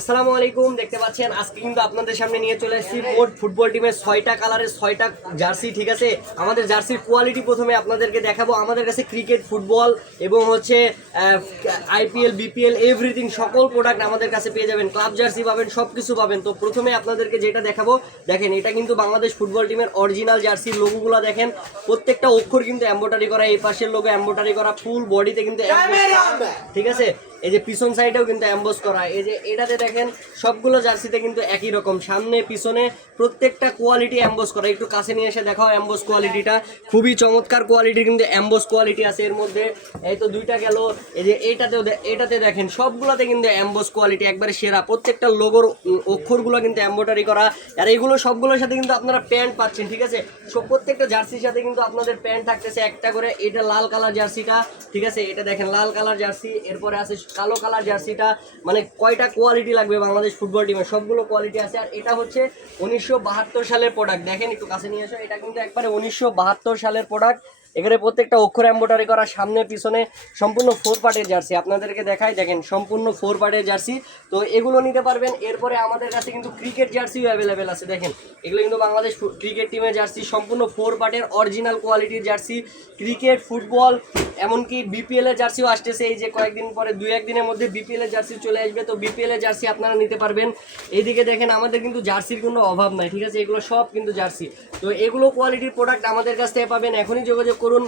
আসসালামু আলাইকুম। দেখতে পাচ্ছেন আজকে কিন্তু আপনাদের সামনে নিয়ে চলে এসেছি মোট ফুটবল টিমের 6টা কালারের 6টা জার্সি। ঠিক আছে, আমাদের জার্সির কোয়ালিটি প্রথমে আপনাদেরকে দেখাবো। আমাদের কাছে ক্রিকেট, ফুটবল এবং হচ্ছে আইপিএল, বিপিএল, এভরিথিং সকল প্রোডাক্ট আমাদের কাছে পেয়ে যাবেন। ক্লাব জার্সি পাবেন, সব কিছু পাবেন। তো প্রথমে আপনাদেরকে যেটা দেখাবো, দেখেন এটা কিন্তু বাংলাদেশ ফুটবল টিমের অরিজিনাল জার্সির লোগোগুলো দেখেন। প্রত্যেকটা অক্ষর কিন্তু এমব্রয়ডারি করা, এই পাশের লোগো এমব্রয়ডারি করা, ফুল বডিতে কিন্তু ঠিক আছে। এই যে পিছন সাইডেও কিন্তু এমবস করা, এই যে এটাতে দেখেন সবগুলো জার্সিতে কিন্তু একই রকম, সামনে পিছনে প্রত্যেকটা কোয়ালিটি এমবস করা। একটু কাছে নিয়ে এসে দেখাও এমবস কোয়ালিটিটা, খুবই চমৎকার কোয়ালিটির কিন্তু এমবস কোয়ালিটি আছে এর মধ্যে। এই তো দুইটা গেল, এই যে এটাতে দেখেন সবগুলোতে কিন্তু এমবস কোয়ালিটি একবারে সেরা। প্রত্যেকটা লোগোর অক্ষরগুলো কিন্তু এমব্রয়ডারি করা, আর এইগুলো সবগুলোর সাথে কিন্তু আপনারা প্যান্ট পাচ্ছেন। ঠিক আছে, সব প্রত্যেকটা জার্সির সাথে কিন্তু আপনাদের প্যান্ট থাকতেছে একটা করে। এটা লাল কালার জার্সিটা, ঠিক আছে, এটা দেখেন লাল কালার জার্সি। এরপরে আছে কালো কালার জার্সিটা। মানে কয়টা কোয়ালিটি লাগবে বাংলাদেশ ফুটবল টিমের, সবগুলো কোয়ালিটি আছে। আর এটা হচ্ছে 1972 সালের প্রোডাক্ট। দেখেন একটু কাছে নিয়ে আসো, এটা কিন্তু একবারে 1972 সালের প্রোডাক্ট। এখানে প্রত্যেকটা অক্ষর এমব্রয়ডারি করা, সামনে পিছনে সম্পূর্ণ 4 পার্টের জার্সি। আপনাদেরকে দেখাই, দেখেন সম্পূর্ণ 4 পার্টের জার্সি। তো এগুলো নিতে পারবেন। এরপরে আমাদের কাছে কিন্তু ক্রিকেট জার্সিও অ্যাভেলেবেল আছে। দেখেন এগুলো কিন্তু বাংলাদেশ ক্রিকেট টিমের জার্সি, সম্পূর্ণ 4 পার্টের অরিজিনাল কোয়ালিটির জার্সি। ক্রিকেট, ফুটবল, এমনকি বিপিএল এর জার্সিও আসতেছে। এই যে কয়েকদিন পরে, 2-1 দিনের মধ্যে বিপিএল এর জার্সি চলে আসবে। তো বিপিএল এর জার্সি আপনারা নিতে পারবেন। এইদিকে দেখেন আমাদের কিন্তু জার্সির কোনো অভাব নাই। ঠিক আছে, এগুলো সব কিন্তু জার্সি। তো এগুলো কোয়ালিটির প্রোডাক্ট আমাদের কাছ থেকে পাবেন। এখনই যোগাযোগ করুন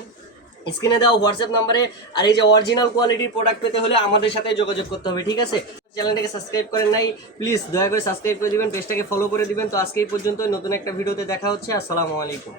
স্ক্রিনে দেওয়া হোয়াটসঅ্যাপ নাম্বারে। আর এই যে অরিজিনাল কোয়ালিটির প্রোডাক্ট পেতে হলে আমাদের সাথে যোগাযোগ করতে হবে। ঠিক আছে, চ্যানেলটাকে সাবস্ক্রাইব করেন নাই, প্লিজ দয়া করে সাবস্ক্রাইব করে দিবেন, পেজটাকে ফলো করে দিবেন। তো আজকে এই পর্যন্ত, নতুন একটা ভিডিওতে দেখা হচ্ছে। আসসালামু আলাইকুম।